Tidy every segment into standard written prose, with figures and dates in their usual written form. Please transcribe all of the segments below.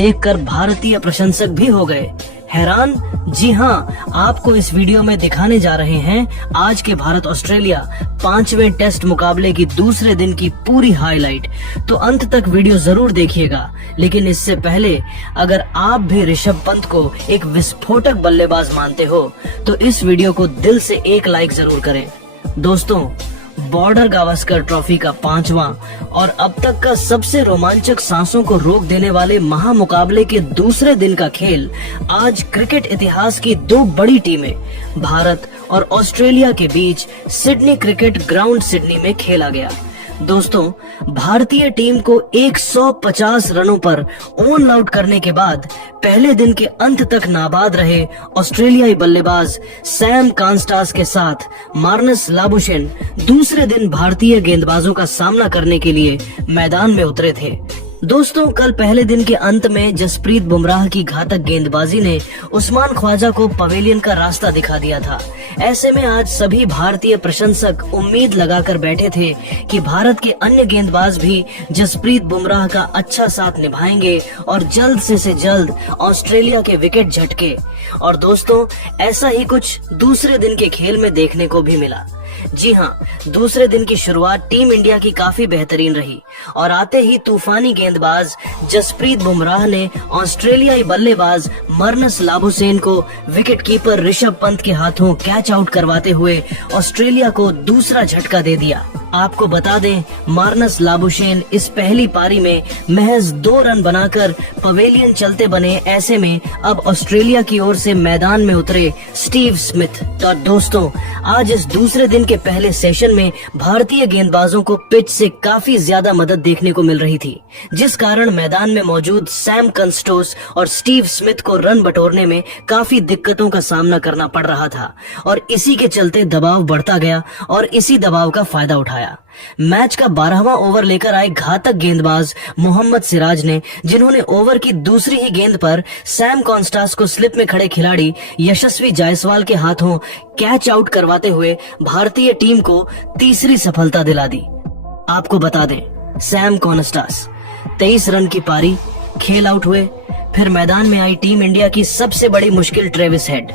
देखकर भारतीय प्रशंसक भी हो गए हैरान। जी हाँ, आपको इस वीडियो में दिखाने जा रहे हैं आज के भारत ऑस्ट्रेलिया 5वें टेस्ट मुकाबले की दूसरे दिन की पूरी हाईलाइट। तो अंत तक वीडियो जरूर देखिएगा, लेकिन इससे पहले अगर आप भी ऋषभ पंत को एक विस्फोटक बल्लेबाज मानते हो तो इस वीडियो को दिल से एक लाइक जरूर करें। दोस्तों, बॉर्डर गावस्कर ट्रॉफी का 5वां और अब तक का सबसे रोमांचक सांसों को रोक देने वाले महामुकाबले के दूसरे दिन का खेल आज क्रिकेट इतिहास की दो बड़ी टीमें भारत और ऑस्ट्रेलिया के बीच सिडनी क्रिकेट ग्राउंड सिडनी में खेला गया। दोस्तों, भारतीय टीम को 150 रनों पर ऑन आउट करने के बाद पहले दिन के अंत तक नाबाद रहे ऑस्ट्रेलियाई बल्लेबाज सैम कॉन्स्टास के साथ मार्नस लाबुशेन दूसरे दिन भारतीय गेंदबाजों का सामना करने के लिए मैदान में उतरे थे। दोस्तों, कल पहले दिन के अंत में जसप्रीत बुमराह की घातक गेंदबाजी ने उस्मान ख्वाजा को पवेलियन का रास्ता दिखा दिया था। ऐसे में आज सभी भारतीय प्रशंसक उम्मीद लगाकर बैठे थे कि भारत के अन्य गेंदबाज भी जसप्रीत बुमराह का अच्छा साथ निभाएंगे और जल्द से जल्द ऑस्ट्रेलिया के विकेट झटके। और दोस्तों, ऐसा ही कुछ दूसरे दिन के खेल में देखने को भी मिला। जी हाँ, दूसरे दिन की शुरुआत टीम इंडिया की काफी बेहतरीन रही और आते ही तूफानी गेंदबाज जसप्रीत बुमराह ने ऑस्ट्रेलियाई बल्लेबाज मार्नस लाबुशेन को विकेटकीपर ऋषभ पंत के हाथों कैच आउट करवाते हुए ऑस्ट्रेलिया को दूसरा झटका दे दिया। आपको बता दें, मार्नस लाबुशेन इस पहली पारी में महज 2 रन बनाकर पवेलियन चलते बने। ऐसे में अब ऑस्ट्रेलिया की ओर से मैदान में उतरे स्टीव स्मिथ। तो दोस्तों, आज इस दूसरे दिन के पहले सेशन में भारतीय गेंदबाजों को पिच से काफी ज्यादा मदद देखने को मिल रही थी, जिस कारण मैदान में मौजूद सैम कॉन्स्टास और स्टीव स्मिथ को रन बटोरने में काफी दिक्कतों का सामना करना पड़ रहा था और इसी के चलते दबाव बढ़ता गया और इसी दबाव का फायदा उठाया। मैच का 12वां ओवर लेकर आए घातक गेंदबाज मोहम्मद सिराज ने, जिन्होंने ओवर की दूसरी ही गेंद पर सैम कॉन्स्टास को स्लिप में खड़े खिलाड़ी यशस्वी जायसवाल के हाथों कैच आउट करवाते हुए भारतीय टीम को तीसरी सफलता दिला दी। आपको बता दें, सैम कॉन्स्टास 23 रन की पारी खेल आउट हुए। फिर मैदान में आई टीम इंडिया की सबसे बड़ी मुश्किल ट्रेविस हेड।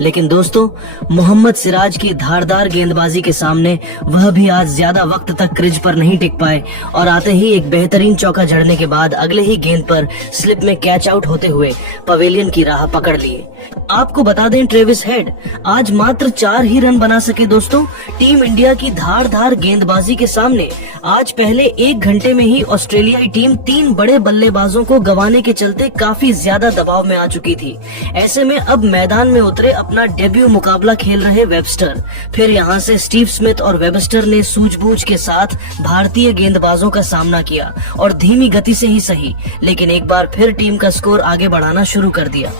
लेकिन दोस्तों, मोहम्मद सिराज की धारदार गेंदबाजी के सामने वह भी आज ज्यादा वक्त तक क्रीज पर नहीं टिक पाए और आते ही एक बेहतरीन चौका जड़ने के बाद अगले ही गेंद पर स्लिप में कैच आउट होते हुए पवेलियन की राह पकड़ लिए। आपको बता दें, ट्रेविस हेड आज मात्र 4 ही रन बना सके। दोस्तों, टीम इंडिया की धारदार गेंदबाजी के सामने आज पहले 1 घंटे में ही ऑस्ट्रेलियाई टीम 3 बड़े बल्लेबाजों को गंवाने के चलते काफी ज्यादा दबाव में आ चुकी थी। ऐसे में अब मैदान में उतरे अपना डेब्यू मुकाबला खेल रहे वेबस्टर। फिर यहां से स्टीव स्मिथ और वेबस्टर ने सूझबूझ के साथ भारतीय गेंदबाजों का सामना किया और धीमी गति से ही सही, लेकिन एक बार फिर टीम का स्कोर आगे बढ़ाना शुरू कर दिया।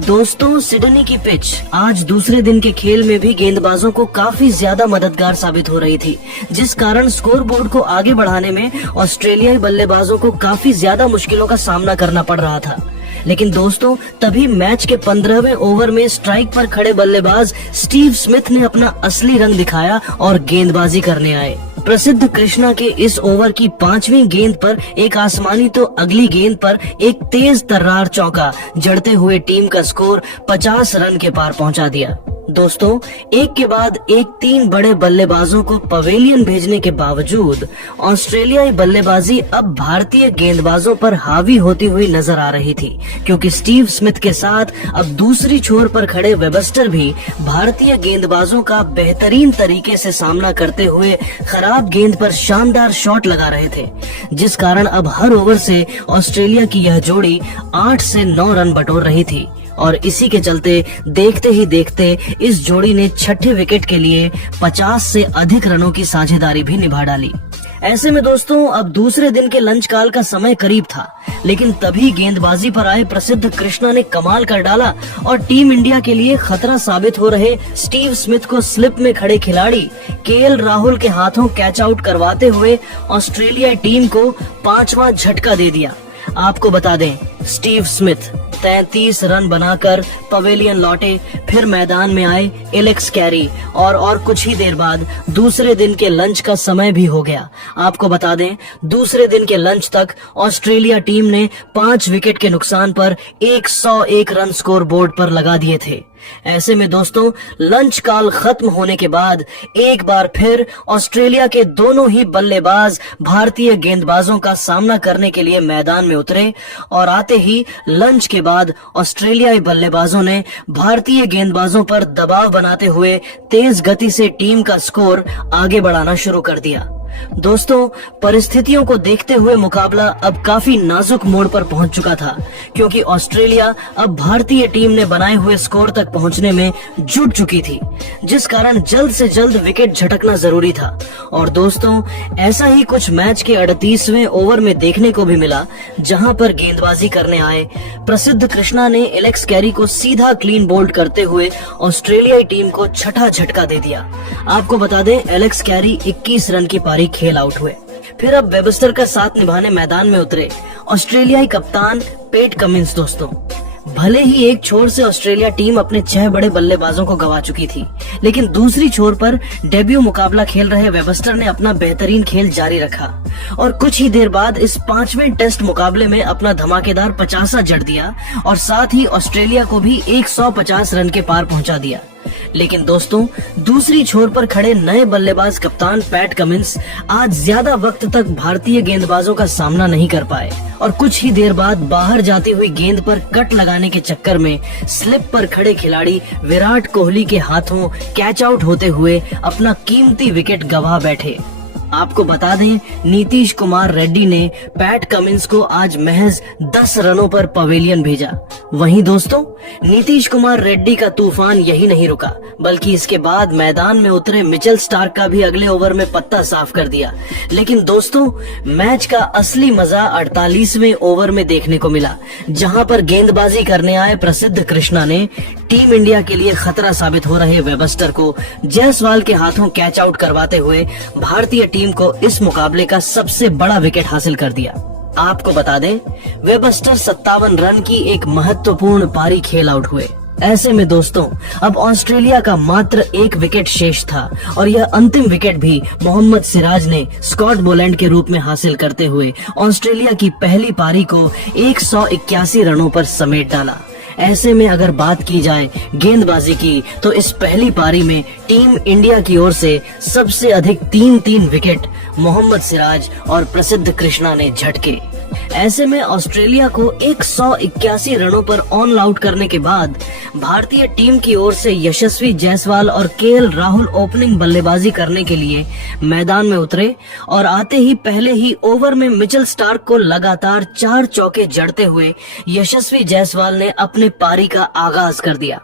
दोस्तों, सिडनी की पिच आज दूसरे दिन के खेल में भी गेंदबाजों को काफी ज्यादा मददगार साबित हो रही थी, जिस कारण स्कोर बोर्ड को आगे बढ़ाने में ऑस्ट्रेलियाई बल्लेबाजों को काफी ज्यादा मुश्किलों का सामना करना पड़ रहा था। लेकिन दोस्तों, तभी मैच के 15वें ओवर में स्ट्राइक पर खड़े बल्लेबाज स्टीव स्मिथ ने अपना असली रंग दिखाया और गेंदबाजी करने आए। प्रसिद्ध कृष्णा के इस ओवर की 5वीं गेंद पर एक आसमानी तो अगली गेंद पर एक तेज तर्रार चौका जड़ते हुए टीम का स्कोर 50 रन के पार पहुंचा दिया। दोस्तों, एक के बाद एक 3 बड़े बल्लेबाजों को पवेलियन भेजने के बावजूद ऑस्ट्रेलियाई बल्लेबाजी अब भारतीय गेंदबाजों पर हावी होती हुई नजर आ रही थी, क्योंकि स्टीव स्मिथ के साथ अब दूसरी छोर पर खड़े वेबस्टर भी भारतीय गेंदबाजों का बेहतरीन तरीके से सामना करते हुए खराब गेंद पर शानदार शॉट लगा रहे थे, जिस कारण अब हर ओवर से ऑस्ट्रेलिया की यह जोड़ी 8 से 9 रन बटोर रही थी और इसी के चलते देखते ही देखते इस जोड़ी ने 6ठे विकेट के लिए 50 से अधिक रनों की साझेदारी भी निभा डाली। ऐसे में दोस्तों, अब दूसरे दिन के लंच काल का समय करीब था, लेकिन तभी गेंदबाजी पर आए प्रसिद्ध कृष्णा ने कमाल कर डाला और टीम इंडिया के लिए खतरा साबित हो रहे स्टीव स्मिथ को स्लिप में खड़े खिलाड़ी केएल राहुल के हाथों कैच आउट करवाते हुए ऑस्ट्रेलिया टीम को 5वां झटका दे दिया। आपको बता दें, स्टीव स्मिथ 33 रन बनाकर पवेलियन लौटे। फिर मैदान में आए एलेक्स कैरी और कुछ ही देर बाद दूसरे दिन के लंच का समय भी हो गया। आपको बता दें, दूसरे दिन के लंच तक ऑस्ट्रेलिया टीम ने 5 विकेट के नुकसान पर 101 रन स्कोर बोर्ड पर लगा दिए थे। ऐसे में दोस्तों, लंच काल खत्म होने के बाद एक बार फिर ऑस्ट्रेलिया के दोनों ही बल्लेबाज भारतीय गेंदबाजों का सामना करने के लिए मैदान में उतरे और आते ही लंच के बाद ऑस्ट्रेलियाई बल्लेबाजों ने भारतीय गेंदबाजों पर दबाव बनाते हुए तेज गति से टीम का स्कोर आगे बढ़ाना शुरू कर दिया। दोस्तों, परिस्थितियों को देखते हुए मुकाबला अब काफी नाजुक मोड़ पर पहुंच चुका था, क्योंकि ऑस्ट्रेलिया अब भारतीय टीम ने बनाए हुए स्कोर तक पहुंचने में जुट चुकी थी, जिस कारण जल्द से जल्द विकेट झटकना जरूरी था। और दोस्तों, ऐसा ही कुछ मैच के 38वें ओवर में देखने को भी मिला, जहां पर गेंदबाजी करने आए प्रसिद्ध कृष्णा ने एलेक्स कैरी को सीधा क्लीन बोल्ड करते हुए ऑस्ट्रेलियाई टीम को छठा झटका दे दिया। आपको बता दें, एलेक्स कैरी 21 रन की पारी खेल आउट हुए। फिर अब वेबस्टर का साथ निभाने मैदान में उतरे ऑस्ट्रेलियाई कप्तान पैट कमिंस। दोस्तों, भले ही एक छोर से ऑस्ट्रेलिया टीम अपने 6 बड़े बल्लेबाजों को गंवा चुकी थी, लेकिन दूसरी छोर पर डेब्यू मुकाबला खेल रहे वेबस्टर ने अपना बेहतरीन खेल जारी रखा और कुछ ही देर बाद इस 5वें टेस्ट मुकाबले में अपना धमाकेदार 50 जड़ दिया और साथ ही ऑस्ट्रेलिया को भी 150 रन के पार पहुंचा दिया। लेकिन दोस्तों, दूसरी छोर पर खड़े नए बल्लेबाज कप्तान पैट कमिंस आज ज्यादा वक्त तक भारतीय गेंदबाजों का सामना नहीं कर पाए और कुछ ही देर बाद बाहर जाती हुई गेंद पर कट लगाने के चक्कर में स्लिप पर खड़े खिलाड़ी विराट कोहली के हाथों कैच आउट होते हुए अपना कीमती विकेट गंवा बैठे। आपको बता दें, नीतीश कुमार रेड्डी ने पैट कमिंस को आज महज 10 रनों पर पवेलियन भेजा। वहीं दोस्तों, नीतीश कुमार रेड्डी का तूफान यही नहीं रुका, बल्कि इसके बाद मैदान में उतरे मिचेल स्टार्क का भी अगले ओवर में पत्ता साफ कर दिया। लेकिन दोस्तों, मैच का असली मजा 48वें ओवर में देखने को मिला, जहां पर गेंदबाजी करने आए प्रसिद्ध कृष्णा ने टीम इंडिया के लिए खतरा साबित हो रहे वेबस्टर को जायसवाल के हाथों कैच आउट करवाते हुए भारतीय टीम को इस मुकाबले का सबसे बड़ा विकेट हासिल कर दिया। आपको बता दें, वेबस्टर 57 रन की एक महत्वपूर्ण पारी खेल आउट हुए। ऐसे में दोस्तों, अब ऑस्ट्रेलिया का मात्र 1 विकेट शेष था और यह अंतिम विकेट भी मोहम्मद सिराज ने स्कॉट बोलैंड के रूप में हासिल करते हुए ऑस्ट्रेलिया की पहली पारी को 181 रनों पर समेट डाला। ऐसे में अगर बात की जाए गेंदबाजी की, तो इस पहली पारी में टीम इंडिया की ओर से सबसे अधिक 3 विकेट मोहम्मद सिराज और प्रसिद्ध कृष्णा ने झटके। ऐसे में ऑस्ट्रेलिया को 181 रनों पर ऑन आउट करने के बाद भारतीय टीम की ओर से यशस्वी जायसवाल और केएल राहुल ओपनिंग बल्लेबाजी करने के लिए मैदान में उतरे और आते ही पहले ही ओवर में मिचेल स्टार्क को लगातार 4 चौके जड़ते हुए यशस्वी जायसवाल ने अपने पारी का आगाज कर दिया।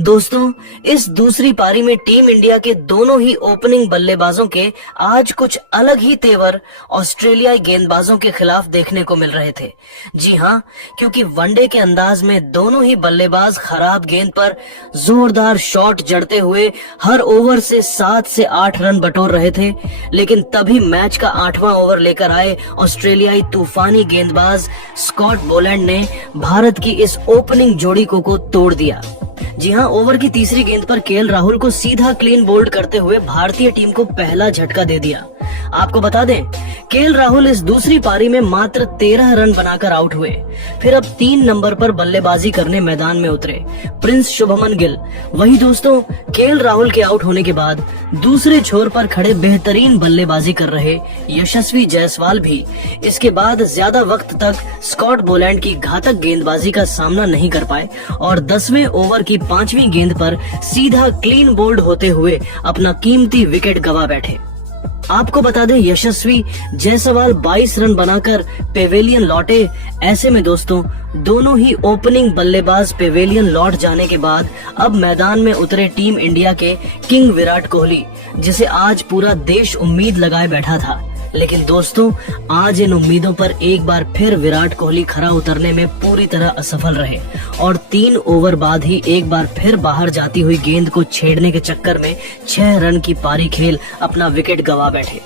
दोस्तों, इस दूसरी पारी में टीम इंडिया के दोनों ही ओपनिंग बल्लेबाजों के आज कुछ अलग ही तेवर ऑस्ट्रेलियाई गेंदबाजों के खिलाफ देखने को मिल रहे थे। जी हां, क्योंकि वनडे के अंदाज में दोनों ही बल्लेबाज खराब गेंद पर जोरदार शॉट जड़ते हुए हर ओवर से 7 से 8 रन बटोर रहे थे। लेकिन तभी मैच का 8वां ओवर लेकर आए ऑस्ट्रेलियाई तूफानी गेंदबाज स्कॉट बोलैंड ने भारत की इस ओपनिंग जोड़ी को तोड़ दिया। जी हां, ओवर की तीसरी गेंद पर केएल राहुल को सीधा क्लीन बोल्ड करते हुए भारतीय टीम को पहला झटका दे दिया। आपको बता दें, केएल राहुल इस दूसरी पारी में मात्र 13 रन बनाकर आउट हुए। फिर अब 3 नंबर पर बल्लेबाजी करने मैदान में उतरे प्रिंस शुभमन गिल। वहीं दोस्तों, केएल राहुल के आउट होने के बाद दूसरे छोर पर खड़े बेहतरीन बल्लेबाजी कर रहे यशस्वी जायसवाल भी इसके बाद ज्यादा वक्त तक स्कॉट बोलैंड की घातक गेंदबाजी का सामना नहीं कर पाए और 10वें ओवर की 5वीं गेंद पर सीधा क्लीन बोल्ड होते हुए अपना कीमती विकेट गंवा बैठे। आपको बता दें, यशस्वी जायसवाल 22 रन बनाकर पेवेलियन लौटे। ऐसे में दोस्तों, दोनों ही ओपनिंग बल्लेबाज पेवेलियन लौट जाने के बाद अब मैदान में उतरे टीम इंडिया के किंग विराट कोहली, जिसे आज पूरा देश उम्मीद लगाए बैठा था। लेकिन दोस्तों, आज इन उम्मीदों पर एक बार फिर विराट कोहली खरा उतरने में पूरी तरह असफल रहे और 3 ओवर बाद ही एक बार फिर बाहर जाती हुई गेंद को छेड़ने के चक्कर में 6 रन की पारी खेल अपना विकेट गंवा बैठे।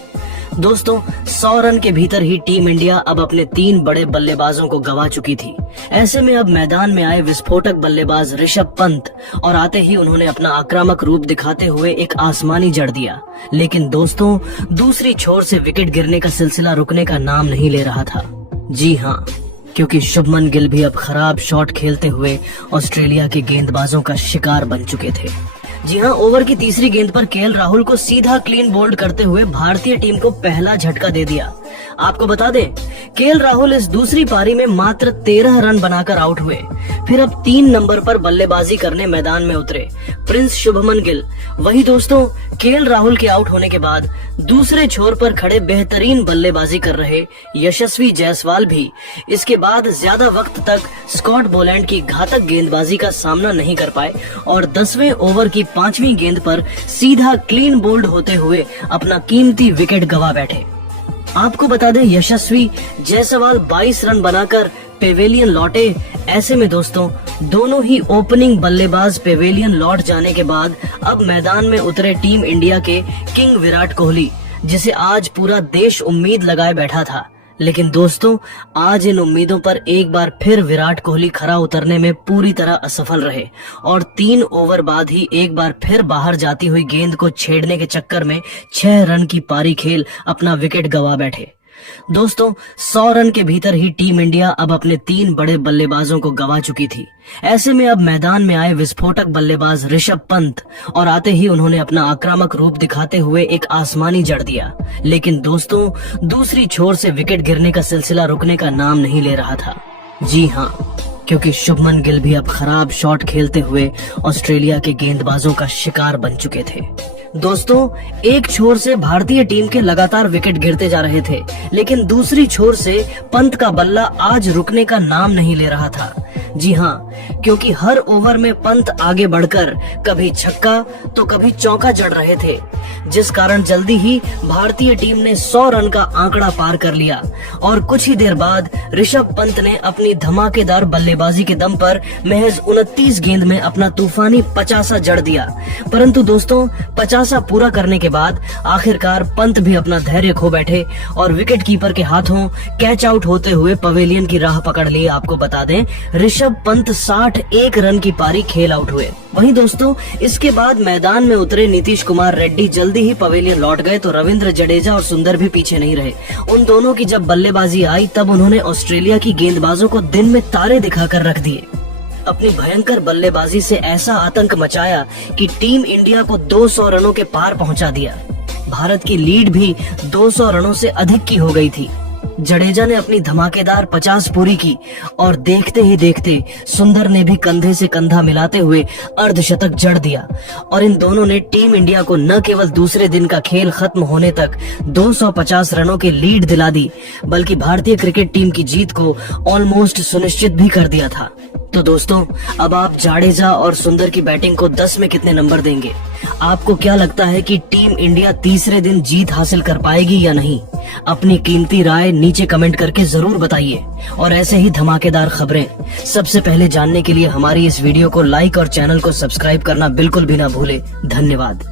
दोस्तों 100 रन के भीतर ही टीम इंडिया अब अपने 3 बड़े बल्लेबाजों को गंवा चुकी थी। ऐसे में अब मैदान में आए विस्फोटक बल्लेबाज ऋषभ पंत और आते ही उन्होंने अपना आक्रामक रूप दिखाते हुए एक आसमानी जड़ दिया। लेकिन दोस्तों दूसरी छोर से विकेट गिरने का सिलसिला रुकने का नाम नहीं ले रहा था। जी हाँ, क्योंकि शुभमन गिल भी अब खराब शॉट खेलते हुए ऑस्ट्रेलिया के गेंदबाजों का शिकार बन चुके थे। जी हाँ, ओवर की तीसरी गेंद पर केएल राहुल को सीधा क्लीन बोल्ड करते हुए भारतीय टीम को पहला झटका दे दिया। आपको बता दें, केएल राहुल इस दूसरी पारी में मात्र 13 रन बनाकर आउट हुए। फिर अब 3 नंबर पर बल्लेबाजी करने मैदान में उतरे प्रिंस शुभमन गिल। वही दोस्तों, केएल राहुल के आउट होने के बाद दूसरे छोर पर खड़े बेहतरीन बल्लेबाजी कर रहे यशस्वी जायसवाल भी इसके बाद ज्यादा वक्त तक स्कॉट बोलैंड की घातक गेंदबाजी का सामना नहीं कर पाए और 10वें ओवर की 5वीं गेंद पर सीधा क्लीन बोल्ड होते हुए अपना कीमती विकेट गंवा बैठे। आपको बता दें, यशस्वी जायसवाल 22 रन बनाकर पेवेलियन लौटे। ऐसे में दोस्तों दोनों ही ओपनिंग बल्लेबाज पेवेलियन लौट जाने के बाद अब मैदान में उतरे टीम इंडिया के किंग विराट कोहली, जिसे आज पूरा देश उम्मीद लगाए बैठा था। लेकिन दोस्तों आज इन उम्मीदों पर एक बार फिर विराट कोहली खरा उतरने में पूरी तरह असफल रहे और 3 ओवर बाद ही एक बार फिर बाहर जाती हुई गेंद को छेड़ने के चक्कर में 6 रन की पारी खेल अपना विकेट गंवा बैठे। दोस्तों 100 रन के भीतर ही टीम इंडिया अब अपने 3 बड़े बल्लेबाजों को गंवा चुकी थी। ऐसे में अब मैदान में आए विस्फोटक बल्लेबाज ऋषभ पंत और आते ही उन्होंने अपना आक्रामक रूप दिखाते हुए एक आसमानी जड़ दिया। लेकिन दोस्तों दूसरी छोर से विकेट गिरने का सिलसिला रुकने का नाम नहीं ले रहा था। जी हाँ, क्योंकि शुभमन गिल भी अब खराब शॉट खेलते हुए ऑस्ट्रेलिया के गेंदबाजों का शिकार बन चुके थे। दोस्तों एक छोर से भारतीय टीम के लगातार विकेट गिरते जा रहे थे, लेकिन दूसरी छोर से पंत का बल्ला आज रुकने का नाम नहीं ले रहा था। जी हाँ, क्योंकि हर ओवर में पंत आगे बढ़कर कभी छक्का तो कभी चौका जड़ रहे थे, जिस कारण जल्दी ही भारतीय टीम ने 100 रन का आंकड़ा पार कर लिया और कुछ ही देर बाद ऋषभ पंत ने अपनी धमाकेदार बल्लेबाजी के दम पर महज 29 गेंद में अपना तूफानी 50 जड़ दिया। परंतु दोस्तों 50 पूरा करने के बाद आखिरकार पंत भी अपना धैर्य खो बैठे और विकेट कीपर के हाथों कैच आउट होते हुए पवेलियन की राह पकड़ ली। आपको बता दें, ऋषभ पंत 61 रन की पारी खेल आउट हुए। वहीं दोस्तों इसके बाद मैदान में उतरे नीतीश कुमार रेड्डी जल्दी ही पवेलियन लौट गए तो रविंद्र जडेजा और सुंदर भी पीछे नहीं रहे। उन दोनों की जब बल्लेबाजी आई तब उन्होंने ऑस्ट्रेलिया की गेंदबाजों को दिन में तारे दिखाकर रख दिए। अपनी भयंकर बल्लेबाजी से ऐसा आतंक मचाया कि टीम इंडिया को 200 रनों के पार पहुंचा दिया। भारत की लीड भी 200 रनों से अधिक की हो गई थी। जडेजा ने अपनी धमाकेदार 50 पूरी की और देखते ही देखते सुंदर ने भी कंधे से कंधा मिलाते हुए अर्धशतक जड़ दिया और इन दोनों ने टीम इंडिया को न केवल दूसरे दिन का खेल खत्म होने तक 250 रनों की लीड दिला दी, बल्कि भारतीय क्रिकेट टीम की जीत को ऑलमोस्ट सुनिश्चित भी कर दिया था। तो दोस्तों अब आप जाडेजा और सुंदर की बैटिंग को 10 में कितने नंबर देंगे? आपको क्या लगता है कि टीम इंडिया तीसरे दिन जीत हासिल कर पाएगी या नहीं? अपनी कीमती राय नीचे कमेंट करके जरूर बताइए और ऐसे ही धमाकेदार खबरें सबसे पहले जानने के लिए हमारी इस वीडियो को लाइक और चैनल को सब्सक्राइब करना बिल्कुल भी ना भूले। धन्यवाद।